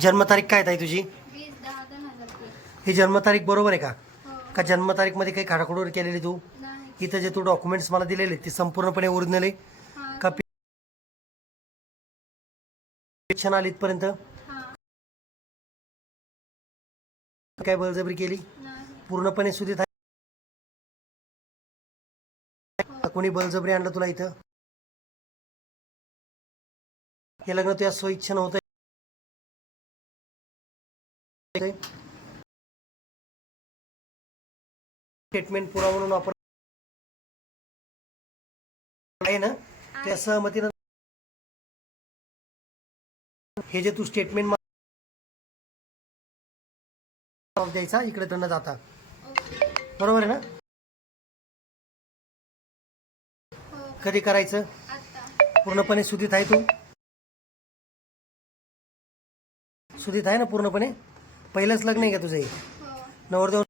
जन्मतारीख काय ताई तुझी? ही जन्मतारीख बरोबर आहे का? हो. का जन्मतारीखमध्ये काही खाडाखोड केलेली तू? नाही. इथं जे तू डॉक्युमेंट्स मला दिलेले ते संपूर्णपणे ओरिजिनल आहे. हा. का शिक्षण आली इथपर्यंत? हा. काय बळजबरी केली? नाही. पूर्णपणे सुधीत आहे? का कोणी बळजबरी आणलं तुला इथं? हे लग्न तुझ्या स्वइच्छेनं होत स्टेटमेंट पुरावा म्हणून आपण आहे ना त्या सहमतीनं हे जे तू स्टेटमेंट द्यायचा इकडे त्यांना जाता. बरोबर आहे ना? हो. कधी करायचं? पूर्णपणे सुधीत आहे तू? सुधीत आहे ना पूर्णपणे? पहिलंच लग्न आहे का तुझं हे? हो. नवरदेव